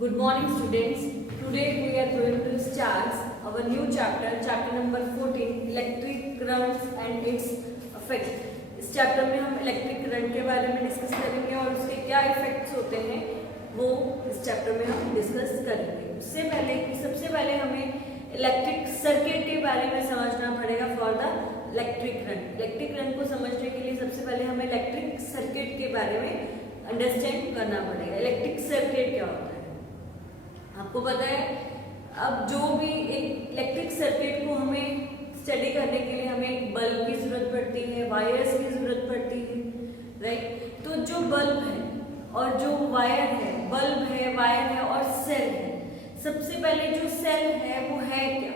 Good morning students. Today we are going to start our new chapter number 14, electric currents and its effect. इस chapter में हम electric current के बारे में discuss करेंगे और उसके क्या इफेक्ट्स होते हैं वो इस चैप्टर में हम डिस्कस करेंगे। उससे पहले सबसे पहले हमें इलेक्ट्रिक सर्किट के बारे में समझना पड़ेगा for the electric current. Electric current को समझने के लिए सबसे पहले हमें इलेक्ट्रिक सर्किट के बारे में अंडरस्टैंड करना पड़ेगा। इलेक्ट्रिक सर्किट क्या होता है आपको पता है। अब जो भी एक इलेक्ट्रिक सर्किट को हमें स्टडी करने के लिए हमें एक बल्ब की जरूरत पड़ती है, वायर्स की जरूरत पड़ती है, राइट। तो जो बल्ब है और जो वायर है, बल्ब है, वायर है और सेल है। सबसे पहले जो सेल है वो है क्या?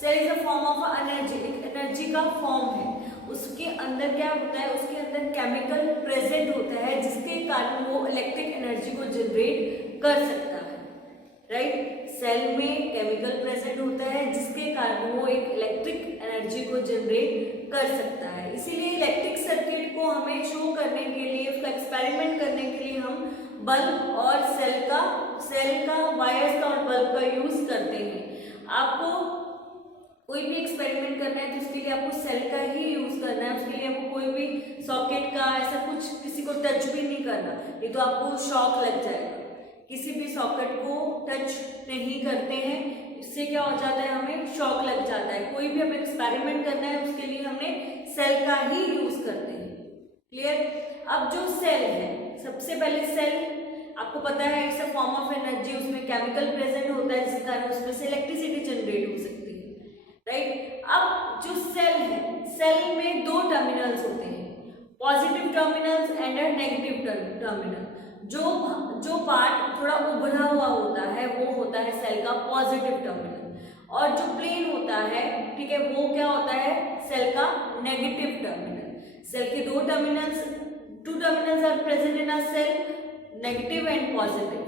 Cell is a form of energy, एक एनर्जी का फॉर्म है। उसके अंदर क्या होता है? उसके अंदर केमिकल प्रेजेंट होता है जिसके कारण वो इलेक्ट्रिक एनर्जी को जनरेट कर सकता है, राइट। सेल में केमिकल प्रेजेंट होता है जिसके कारण वो एक इलेक्ट्रिक एनर्जी को जनरेट कर सकता है। इसीलिए इलेक्ट्रिक सर्किट को हमें शो करने के लिए, उसका एक्सपेरिमेंट करने के लिए हम बल्ब और सेल का वायर्स का और बल्ब का यूज करते हैं। आपको कोई भी एक्सपेरिमेंट करना है तो उसके लिए आपको सेल का ही यूज करना है। उसके लिए आपको कोई भी सॉकेट का ऐसा कुछ किसी को टच भी नहीं करना, ये तो आपको शॉक लग जाएगा। किसी भी सॉकेट को टच नहीं करते हैं, इससे क्या हो जाता है? हमें शॉक लग जाता है। कोई भी हमें एक्सपेरिमेंट करना है उसके लिए हमने सेल का ही यूज करते हैं। क्लियर? अब जो सेल है, सबसे पहले सेल आपको पता है it's a form of energy, उसमें केमिकल प्रेजेंट होता है जिसके कारण उसमें से इलेक्ट्रिसिटी जनरेट हो सकती है, राइट। अब जो सेल है, सेल में दो टर्मिनल्स होते हैं, positive terminals and negative terminal. जो पार्ट थोड़ा उभरा हुआ होता है वो होता है सेल का पॉजिटिव टर्मिनल, और जो प्लेन होता है, ठीक है, वो क्या होता है? सेल का नेगेटिव टर्मिनल। सेल के two terminals are present in a cell, negative and positive,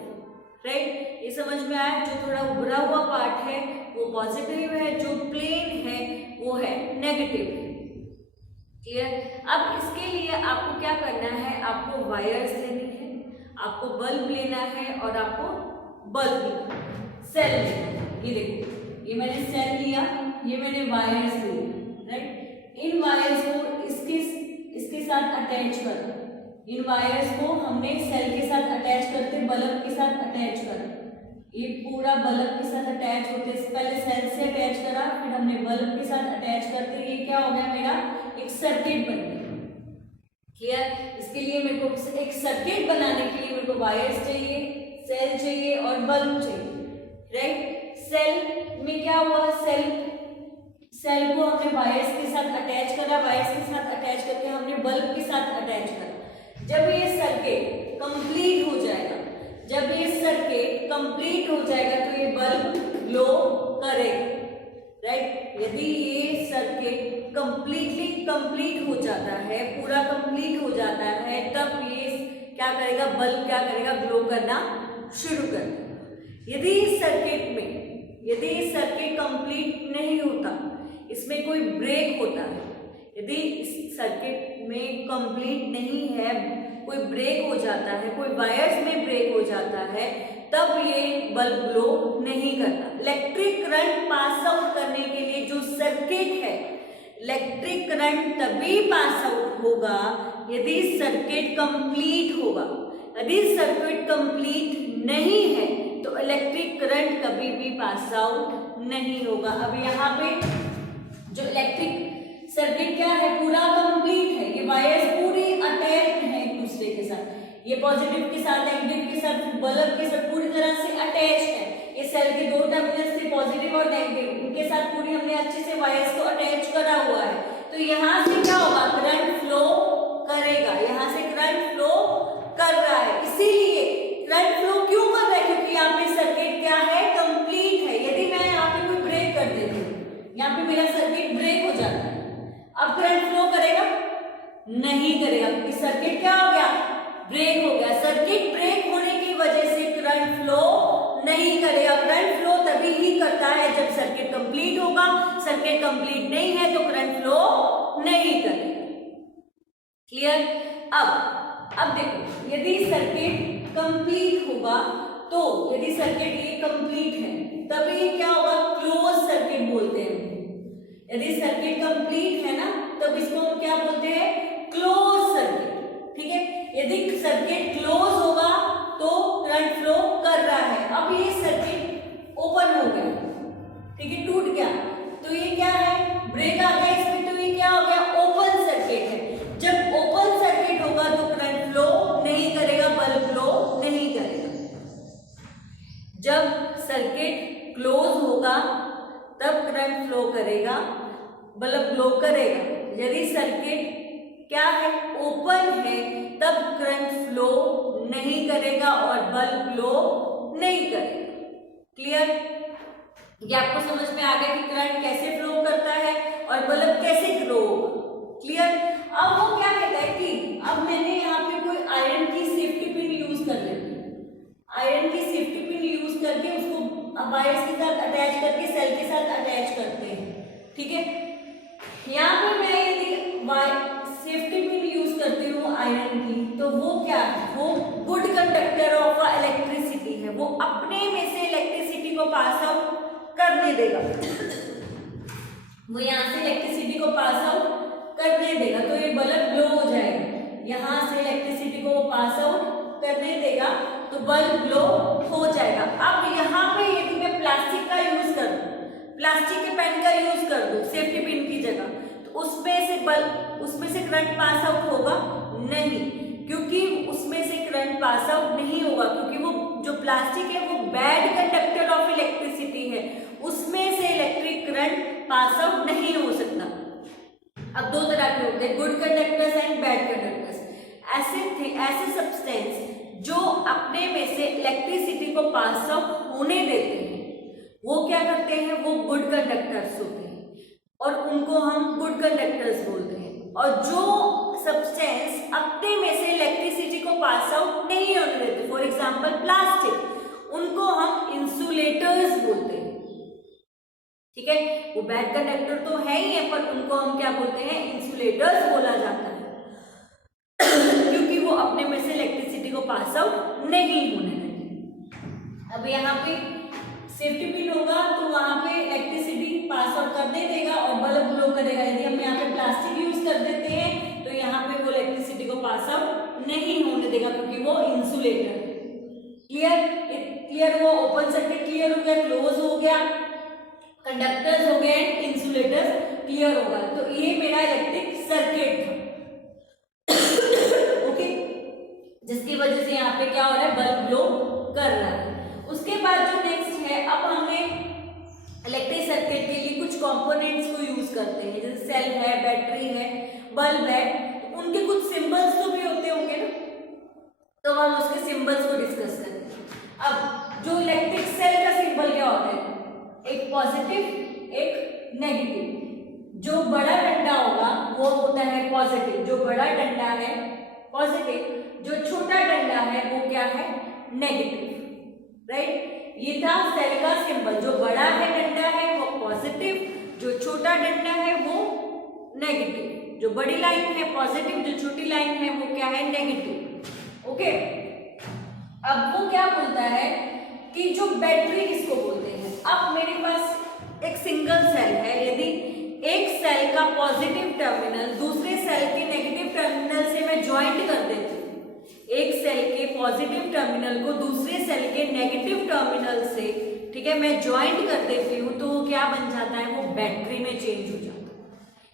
right. ये समझ में आया? जो थोड़ा उभरा हुआ पार्ट है वो पॉजिटिव है, जो प्लेन है वो है नेगेटिव है। क्लियर? अब इसके लिए आपको क्या करना है? आपको वायर्स लेनी है, आपको बल्ब लेना है और आपको बल्ब लेना है, सेल लेना है। ये देखो, ये मैंने सेल लिया, ये मैंने वायर्स लिया, राइट। इन वायर्स को इसके साथ अटैच करो। इन वायर्स को हमने सेल के साथ अटैच करते, बल्ब के साथ अटैच करा। ये पूरा बल्ब के साथ अटैच होते, पहले सेल से अटैच करा, फिर हमने बल्ब के साथ अटैच करते, ये क्या हो गया? मेरा एक सर्किट बन गया। क्लियर? इसके लिए मेरे को एक सर्किट बनाने के लिए मेरे को वायर्स चाहिए, सेल चाहिए और बल्ब चाहिए, राइट। सेल में क्या हुआ? सेल को हमने वायर्स के साथ अटैच करा, वायर्स के साथ अटैच करके हमने बल्ब के साथ अटैच करा। जब ये सर्किट कंप्लीट हो जाएगा, तो ये बल्ब ग्लो करेगा, राइट। यदि ये सर्किट कंप्लीट हो जाता है, पूरा कंप्लीट हो जाता है, तब ये क्या करेगा? बल्ब क्या करेगा? ग्लो करना शुरू कर देगा। यदि इस सर्किट कंप्लीट नहीं होता, इसमें कोई ब्रेक होता है, यदि इस सर्किट में कंप्लीट नहीं है, कोई ब्रेक हो जाता है, कोई वायर्स में ब्रेक हो जाता है, तब ये बल्ब ग्लो नहीं करता। इलेक्ट्रिक करंट पास आउट करने के लिए जो सर्किट है, इलेक्ट्रिक करंट तभी पास आउट होगा यदि सर्किट कंप्लीट होगा। यदि सर्किट कंप्लीट नहीं है तो इलेक्ट्रिक करंट कभी भी पास आउट नहीं होगा। अब यहाँ पे जो इलेक्ट्रिक सर्किट क्या है? पूरा कंप्लीट है, ये वायर्स पूरी अटैच है एक दूसरे के साथ, ये पॉजिटिव के साथ, नेगेटिव के साथ, बल्ब के साथ पूरी तरह से अटैच है। ये सेल के दो टर्मिनल्स थे, पॉजिटिव और नेगेटिव, इनके साथ पूरी हमने अच्छे से वायर्स को अटैच करा हुआ है। तो यहाँ से क्या होगा? करंट फ्लो करेगा, यहाँ से करंट फ्लो कर रहा है। इसीलिए करंट फ्लो क्यों कर रहा है? क्योंकि यहाँ पे सर्किट क्या है? कंप्लीट है। यदि मैं यहाँ पे कोई ब्रेक कर देती हूँ, यहाँ पे मेरा सर्किट ब्रेक हो जाता है, अब करंट फ्लो करेगा? नहीं करेगा, क्योंकि सर्किट क्या हो गया? ब्रेक हो गया। सर्किट ब्रेक होने की वजह से करंट फ्लो नहीं करेगा। करंट फ्लो तभी ही करता है जब सर्किट कंप्लीट होगा। सर्किट कंप्लीट नहीं है तो करंट फ्लो नहीं करेगा। क्लियर? अब देखो, यदि सर्किट कंप्लीट होगा तो यदि सर्किट ये कंप्लीट है तभी ये क्या होगा, क्लोज सर्किट बोलते हैं। यदि सर्किट कंप्लीट है ना तब इसको हम क्या बोलते हैं, क्लोज सर्किट। ठीक है, यदि सर्किट क्लोज होगा तो करंट फ्लो कर रहा है। अब ये सर्किट ओपन हो गया, ठीक है, टूट गया, तो ये क्या है, ब्रेक आ गया इसमें, तो ये क्या हो गया, ओपन सर्किट है। जब ओपन सर्किट होगा तो करंट फ्लो नहीं करेगा, बल्ब फ्लो नहीं करेगा। जब सर्किट क्लोज होगा तब करंट फ्लो करेगा, बल्ब ग्लो करेगा। यदि सर्किट क्या है, ओपन है, तब करंट फ्लो नहीं करेगा और बल्ब ग्लो नहीं करेगा। क्लियर? ये आपको समझ में आ गया कि करंट कैसे फ्लो करता है और बल्ब कैसे ग्लो होगा। क्लियर? अब वो क्या कहता है कि अब मैंने यहाँ पे कोई आयरन की सेफ्टी पिन यूज कर लेती हूँ। आयरन की सेफ्टी पिन यूज करके उसको वायर्स के साथ अटैच करके सेल के साथ अटैच करते हैं। ठीक है, यहाँ पे मैं यदि सेफ्टी पिन यूज करती हूँ आयरन की, तो वो क्या है, वो गुड कंडक्टर ऑफ इलेक्ट्रिसिटी है, वो अपने में से इलेक्ट्रिसिटी को पास आउट करने देगा। वो यहाँ से इलेक्ट्रिसिटी को पास आउट करने देगा, तो ये बल्ब ग्लो हो जाएगा। यहाँ से इलेक्ट्रिसिटी को पास आउट करने देगा तो बल्ब ग्लो हो जाएगा। अब यहाँ पे यदि मैं प्लास्टिक का यूज कर दूं, प्लास्टिक के पेन का यूज कर दूं सेफ्टी पिन की जगह, तो उसमें से करंट पास आउट होगा नहीं, क्योंकि उसमें से करंट पास आउट नहीं होगा, क्योंकि वो जो प्लास्टिक है वो बैड कंडक्टर ऑफ इलेक्ट्रिसिटी है, उसमें से इलेक्ट्रिक करंट पास आउट नहीं हो सकता। अब दो तरह के होते हैं, good conductors and bad conductors. ऐसे सब्सटेंस जो अपने में से इलेक्ट्रिसिटी को पास आउट होने देते हैं वो क्या करते हैं, वो गुड कंडक्टर्स होते हैं और उनको हम गुड कंडक्टर्स बोलते हैं। और जो सब्सटेंस अपने में से इलेक्ट्रिसिटी को पास आउट नहीं होने देते, फॉर एग्जांपल प्लास्टिक, उनको हम इंसुलेटर्स बोलते हैं। ठीक है, वो बैड कंडक्टर तो है ही है, पर उनको हम क्या बोलते हैं, इंसुलेटर्स बोला जाता है, क्योंकि वो अपने में से इलेक्ट्रिसिटी को पास आउट नहीं होने देते। अब यहाँ पे सेफ्टी पिन होगा तो वहां पे इलेक्ट्रिसिटी पास आउट करने देगा और बल्ब ग्लो करेगा। यदि हम यहाँ पे प्लास्टिक यूज कर देते हैं तो यहाँ पे वो इलेक्ट्रिसिटी को पास आउट नहीं होने देगा, क्योंकि वो इंसुलेटर है। क्लियर? वो ओपन सर्किट क्लियर हो गया, क्लोज हो गया, कंडक्टर्स हो गए, इंसुलेटर्स क्लियर होगा। तो ये मेरा इलेक्ट्रिक सर्किट था। ओके, जिसकी वजह से यहाँ पे क्या हो रहा है, बल्ब ग्लो कर रहा है। उसके बाद जो नेक्स्ट है, अब हमें इलेक्ट्रिक सर्किट के लिए कुछ कंपोनेंट्स को यूज करते हैं, जैसे सेल है, बैटरी है, बल्ब है, तो उनके कुछ सिंबल्स तो भी होते होंगे ना, तो हम उसके सिंबल्स को डिस्कस करते हैं। अब जो इलेक्ट्रिक सेल का सिंबल क्या होता है, एक पॉजिटिव एक नेगेटिव। जो बड़ा डंडा होगा वो होता है पॉजिटिव, जो बड़ा डंडा है पॉजिटिव, जो छोटा डंडा है वो क्या है, नेगेटिव। राइट? ये था सेल का सिंबल, जो बड़ा है डंडा है वो पॉजिटिव, जो छोटा डंडा है वो नेगेटिव, जो बड़ी लाइन है पॉजिटिव, जो छोटी लाइन है वो क्या है, नेगेटिव। ओके, अब वो क्या बोलता है कि जो बैटरी किसको बोलते हैं। अब मेरे पास एक सिंगल सेल है, यदि एक सेल का पॉजिटिव टर्मिनल दूसरे सेल के नेगेटिव टर्मिनल से मैं ज्वाइंट कर देती हूँ, एक सेल के पॉजिटिव टर्मिनल को दूसरे सेल के नेगेटिव टर्मिनल से, ठीक है, मैं ज्वाइंट कर देती हूँ, तो वो क्या बन जाता है, वो बैटरी में चेंज हो जाता है।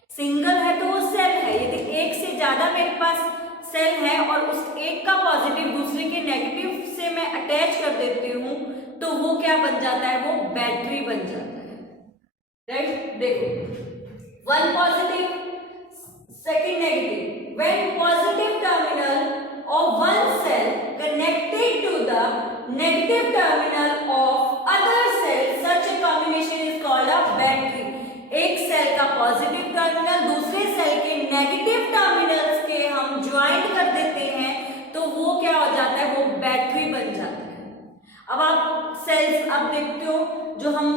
सिंगल है तो वो सेल है, यदि एक से ज्यादा मेरे पास सेल है और उस एक का पॉजिटिव दूसरे के नेगेटिव से मैं अटैच कर देती हूँ, तो वो क्या बन जाता है, वो बैटरी बन जाता है। राइट? देखो, one positive second negative, when positive terminal of one cell connected to the negative terminal of other cell, such a combination is called a battery. एक सेल का पॉजिटिव टर्मिनल दूसरे सेल के negative terminals के हम joint कर देते हैं, तो वो क्या हो जाता है, वो बैटरी बन जाता है। अब आप सेल्स अब देखते हो जो हम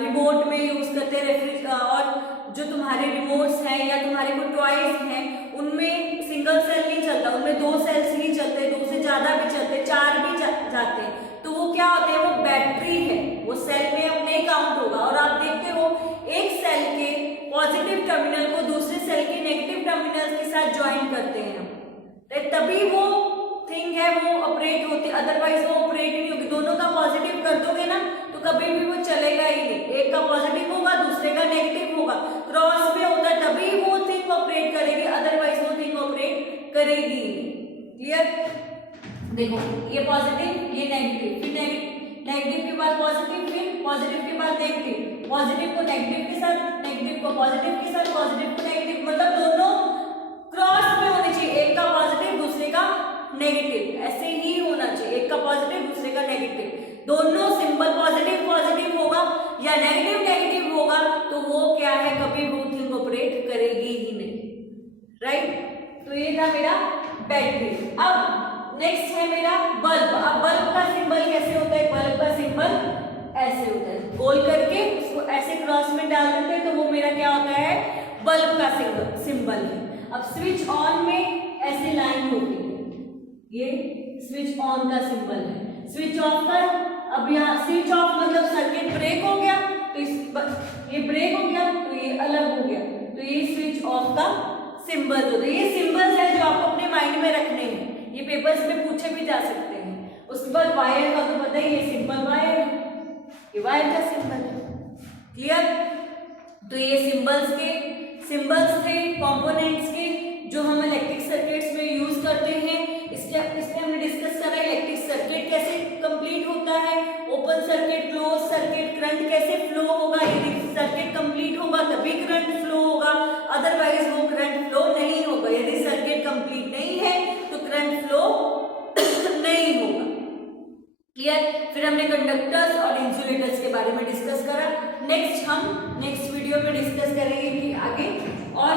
रिमोट में यूज करते हैं, और जो तुम्हारे रिमोट्स हैं या तुम्हारे कोई टॉयज हैं, उनमें सिंगल सेल नहीं चलता, उनमें दो सेल्स ही चलते, दो से ज्यादा भी चलते, चार भी जाते हैं, तो वो क्या होते हैं, वो बैटरी है, वो सेल में अब नहीं काउंट होगा। और आप देखते हो एक सेल के पॉजिटिव टर्मिनल को दूसरे सेल के नेगेटिव टर्मिनल के साथ ज्वाइन करते हैं तभी वो थिंग है वो ऑपरेट होती, अदरवाइज वो ऑपरेट नहीं होगी। दोनों का पॉजिटिव कर दोगे ना तो कभी भी वो चलेगा ही नहीं, एक का पॉजिटिव होगा दूसरे का नेगेटिव होगा, क्रॉस में होता है तभी वो थिंग ऑपरेट करेगी, अदरवाइज वो थिंग ऑपरेट करेगी ही नहीं। क्लियर? देखो ये पॉजिटिव ये नेगेटिव, फिर नेगेटिव के बाद पॉजिटिव, फिर पॉजिटिव के बाद नेगेटिव, पॉजिटिव को नेगेटिव के साथ, नेगेटिव को पॉजिटिव के साथ, पॉजिटिव को नेगेटिव, मतलब दोनों क्रॉस में होने चाहिए, एक का पॉजिटिव दूसरे का नेगेटिव, ऐसे ही होना चाहिए, एक का पॉजिटिव दूसरे का नेगेटिव, दोनों सिंबल पॉजिटिव पॉजिटिव होगा या नेगेटिव नेगेटिव होगा तो वो क्या है, कभी वो थिंग ऑपरेट करेगी ही नहीं। राइट? तो ये था मेरा बैटरी। अब नेक्स्ट है मेरा बल्ब। अब बल्ब का सिंबल कैसे होता है, बल्ब का सिंबल ऐसे होता है, गोल करके उसको ऐसे क्रॉस में डाल देते हैं तो वो मेरा क्या होता है, बल्ब का सिंबल है। अब स्विच ऑन में ऐसे लाइन होती है, ये स्विच ऑन का सिंबल है। स्विच ऑफ का, अब यहाँ स्विच ऑफ मतलब सर्किट ब्रेक हो गया तो ये ब्रेक हो गया तो ये अलग हो गया, तो ये स्विच ऑफ का सिंबल होता है। ये सिंबल्स है जो आपको अपने माइंड में रखने हैं, ये पेपर्स में पूछे भी जा सकते हैं। उसके बाद वायर का तो पता ही, ये सिंपल वायर है, ये वायर का सिंबल है। क्लियर? तो ये सिंबल्स थे कंपोनेंट्स के जो हम इलेक्ट्रिक सर्किट्स में यूज करते हैं। इसमें हमने डिस्कस करा इलेक्ट्रिक सर्किट कैसे कंप्लीट होता है, open circuit, close circuit, current कैसे फ्लो होगा, यदि सर्किट कंप्लीट होगा तभी करंट फ्लो होगा, अदरवाइज वो करंट फ्लो नहीं होगा। यदि सर्किट कंप्लीट नहीं है तो करंट फ्लो नहीं होगा। क्लियर? फिर हमने कंडक्टर्स और इंसुलेटर्स के बारे में डिस्कस करा। नेक्स्ट वीडियो में डिस्कस करेंगे कि आगे और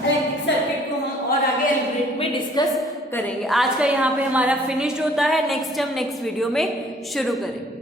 इलेक्ट्रिक सर्किट को हम और आगे एल्गोरिथम में डिस्कस करेंगे। आज का यहाँ पे हमारा फिनिश्ड होता है, नेक्स्ट वीडियो में शुरू करेंगे।